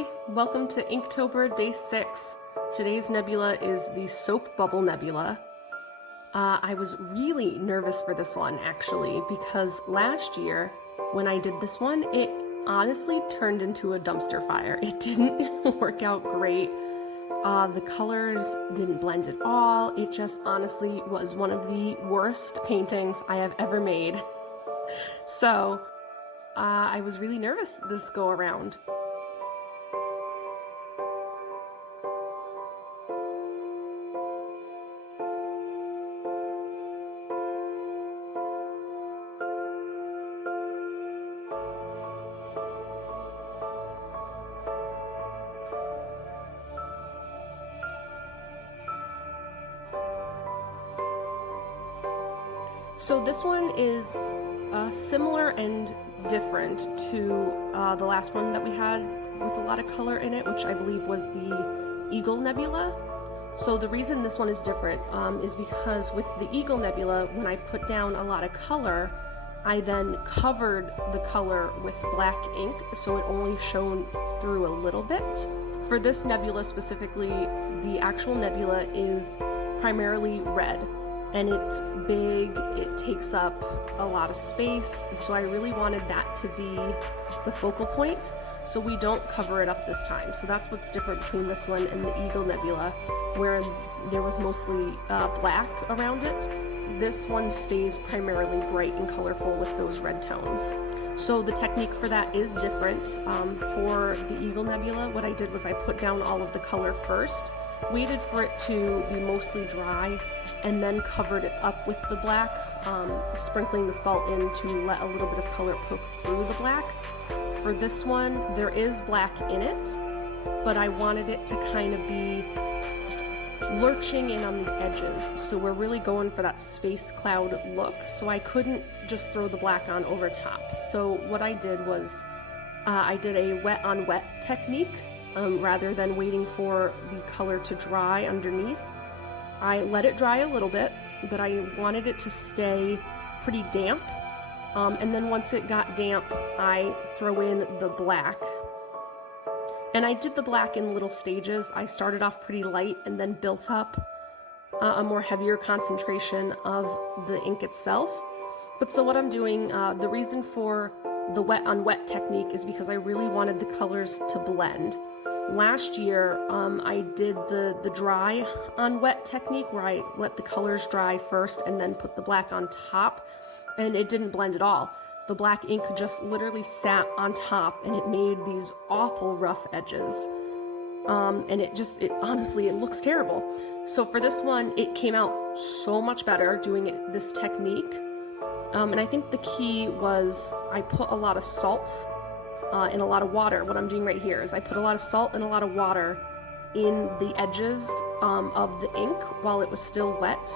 Hi, welcome to Inktober Day 6. Today's nebula is the Soap Bubble Nebula. I was really nervous for this one actually because last year when I did this one, it honestly turned into a dumpster fire. It didn't work out great. The colors didn't blend at all. It just honestly was one of the worst paintings I have ever made. So I was really nervous this go around. So this one is similar and different to the last one that we had with a lot of color in it, which I believe was the Eagle Nebula. So the reason this one is different is because with the Eagle Nebula, when I put down a lot of color, I then covered the color with black ink, so it only shone through a little bit. For this nebula specifically, the actual nebula is primarily red. And it's big, it takes up a lot of space, and so I really wanted that to be the focal point, so we don't cover it up this time. So that's what's different between this one and the Eagle Nebula, where there was mostly black around it. This one stays primarily bright and colorful with those red tones. So the technique for that is different. For the Eagle Nebula, what I did was I put down all of the color first, waited for it to be mostly dry, and then covered it up with the black, sprinkling the salt in to let a little bit of color poke through the black. For this one, there is black in it, but I wanted it to kind of be lurching in on the edges, so we're really going for that space cloud look, so I couldn't just throw the black on over top. So what I did was I did a wet on wet technique. Rather than waiting for the color to dry underneath. I let it dry a little bit, but I wanted it to stay pretty damp. And then once it got damp, I throw in the black. And I did the black in little stages. I started off pretty light and then built up a more heavier concentration of the ink itself. But so what I'm doing, the reason for the wet on wet technique is because I really wanted the colors to blend. Last year, I did the dry on wet technique where I let the colors dry first and then put the black on top, and it didn't blend at all. The black ink just literally sat on top and it made these awful rough edges. And it honestly, it looks terrible. So for this one, it came out so much better doing this technique. And I think the key was I put a lot of salt and a lot of water. What I'm doing right here is I put a lot of salt and a lot of water in the edges of the ink while it was still wet,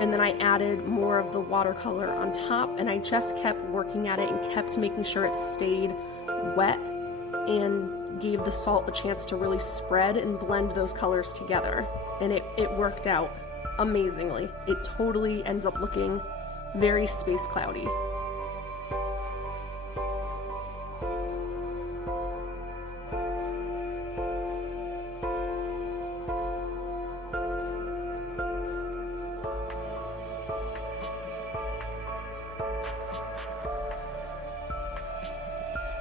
and then I added more of the watercolor on top, and I just kept working at it and kept making sure it stayed wet and gave the salt a chance to really spread and blend those colors together, and it worked out amazingly. It totally ends up looking very space cloudy.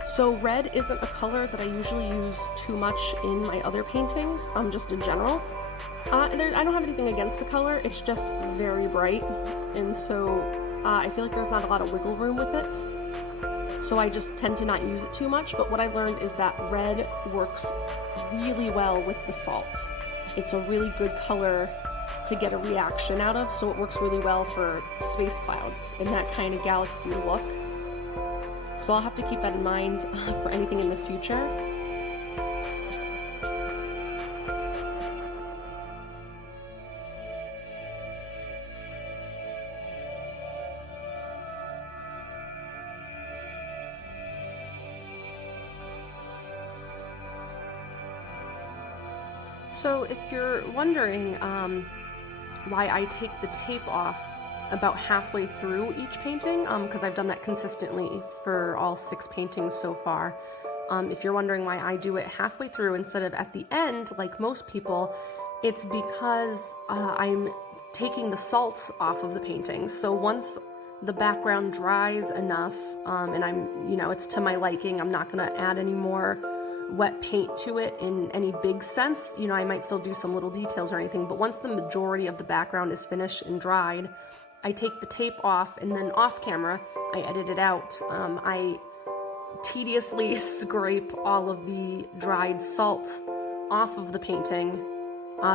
So red isn't a color that I usually use too much in my other paintings, just in general. I don't have anything against the color, it's just very bright, and so I feel like there's not a lot of wiggle room with it. So I just tend to not use it too much, but what I learned is that red works really well with the salt. It's a really good color to get a reaction out of, so it works really well for space clouds and that kind of galaxy look. So I'll have to keep that in mind for anything in the future. So if you're wondering why I take the tape off about halfway through each painting, because I've done that consistently for all 6 paintings so far, If you're wondering why I do it halfway through instead of at the end, like most people, it's because I'm taking the salt off of the painting. So once the background dries enough, and it's to my liking, I'm not gonna add any more wet paint to it in any big sense. I might still do some little details or anything, but once the majority of the background is finished and dried, I take the tape off, and then off camera, I edit it out. I tediously scrape all of the dried salt off of the painting,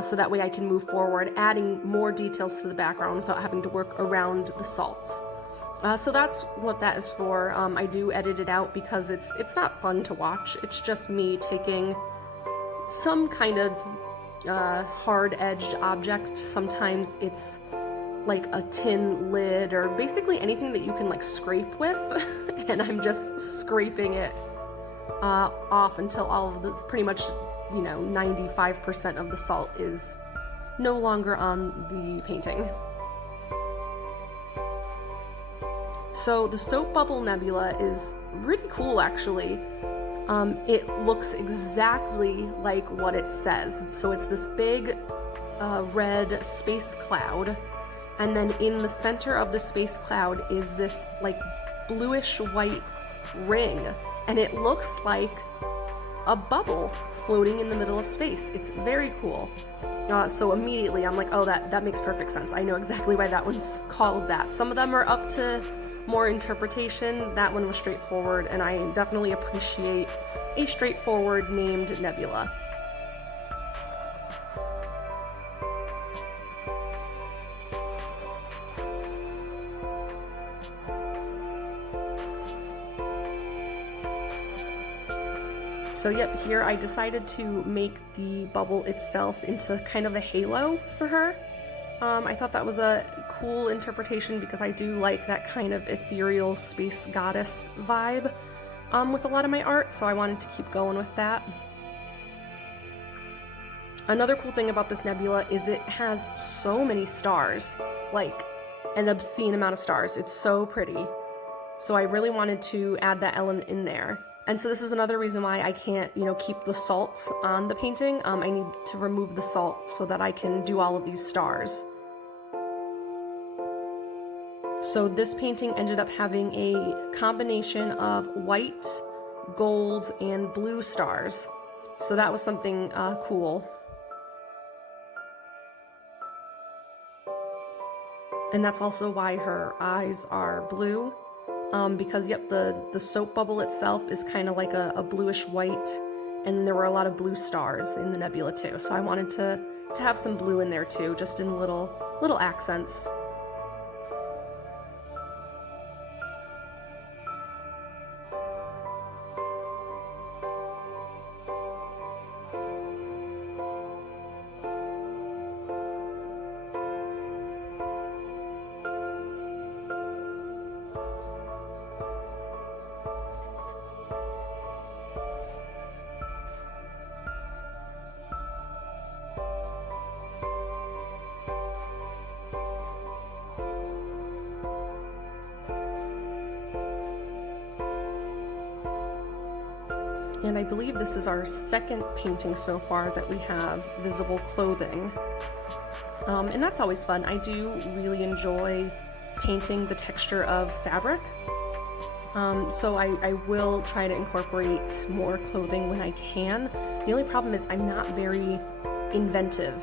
so that way I can move forward, adding more details to the background without having to work around the salt. So that's what that is for. I do edit it out because it's not fun to watch. It's just me taking some kind of hard-edged object. Sometimes it's like a tin lid or basically anything that you can like scrape with, and I'm just scraping it off until all of the pretty much 95% of the salt is no longer on the painting. So the soap bubble nebula is really cool, actually. It looks exactly like what it says. So it's this big red space cloud, and then in the center of the space cloud is this like bluish white ring, and it looks like a bubble floating in the middle of space. It's very cool. So immediately I'm like, oh, that makes perfect sense. I know exactly why that one's called that. Some of them are up to more interpretation. That one was straightforward, and I definitely appreciate a straightforward named nebula. So yep, here I decided to make the bubble itself into kind of a halo for her. I thought that was a cool interpretation because I do like that kind of ethereal space goddess vibe with a lot of my art, so I wanted to keep going with that. Another cool thing about this nebula is it has so many stars, like an obscene amount of stars. It's so pretty. So I really wanted to add that element in there. And so this is another reason why I can't, keep the salt on the painting. I need to remove the salt so that I can do all of these stars. So this painting ended up having a combination of white, gold, and blue stars. So that was something cool. And that's also why her eyes are blue. Because yep, the soap bubble itself is kind of like a bluish white, and then there were a lot of blue stars in the nebula too. So I wanted to have some blue in there too, just in little accents. And I believe this is our second painting so far that we have visible clothing. And that's always fun. I do really enjoy painting the texture of fabric. So I will try to incorporate more clothing when I can. The only problem is I'm not very inventive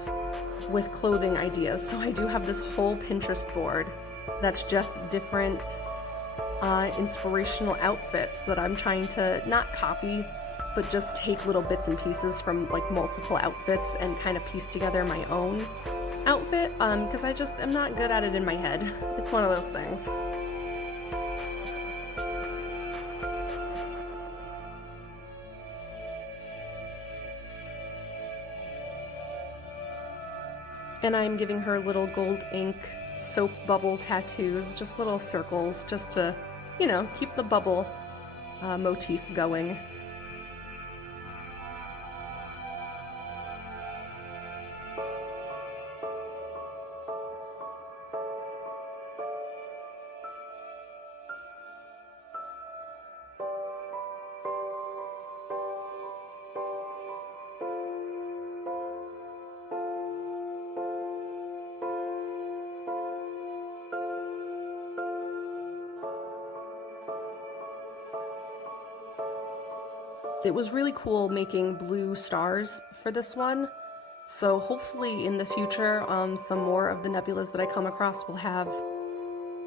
with clothing ideas. So I do have this whole Pinterest board that's just different inspirational outfits that I'm trying to not copy, but just take little bits and pieces from like multiple outfits and kind of piece together my own outfit, because I just am not good at it in my head. It's one of those things. And I'm giving her little gold ink soap bubble tattoos, just little circles, just to, keep the bubble motif going. it was really cool making blue stars for this one. So hopefully in the future, some more of the nebulas that I come across will have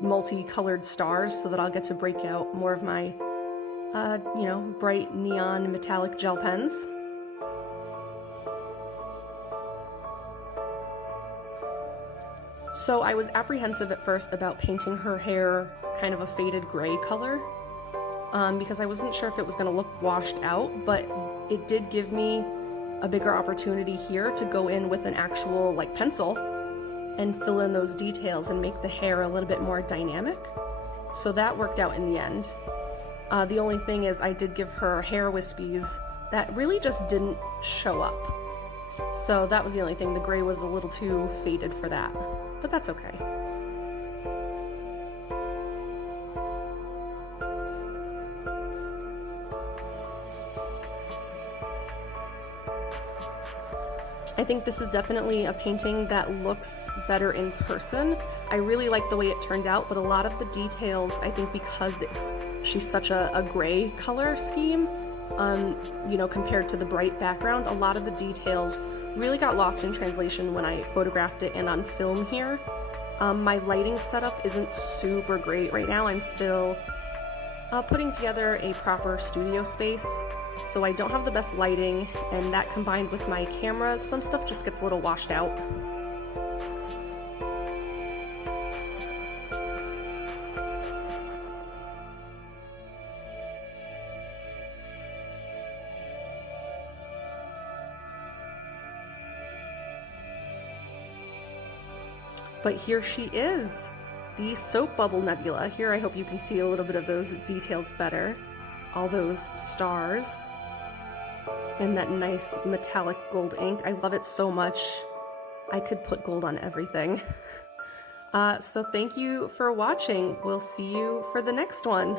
multicolored stars so that I'll get to break out more of my, bright neon metallic gel pens. So I was apprehensive at first about painting her hair kind of a faded gray color, because I wasn't sure if it was going to look washed out, but it did give me a bigger opportunity here to go in with an actual pencil and fill in those details and make the hair a little bit more dynamic. So that worked out in the end. The only thing is I did give her hair wispies that really just didn't show up. So that was the only thing. The gray was a little too faded for that, but that's okay. I think this is definitely a painting that looks better in person. I really like the way it turned out, but a lot of the details, I think because she's such a gray color scheme, compared to the bright background, a lot of the details really got lost in translation when I photographed it and on film here. My lighting setup isn't super great right now. I'm still putting together a proper studio space. So I don't have the best lighting, and that combined with my cameras, some stuff just gets a little washed out. But here she is, the soap bubble nebula. Here I hope you can see a little bit of those details better. All those stars and that nice metallic gold ink. I love it so much. I could put gold on everything. So thank you for watching. We'll see you for the next one.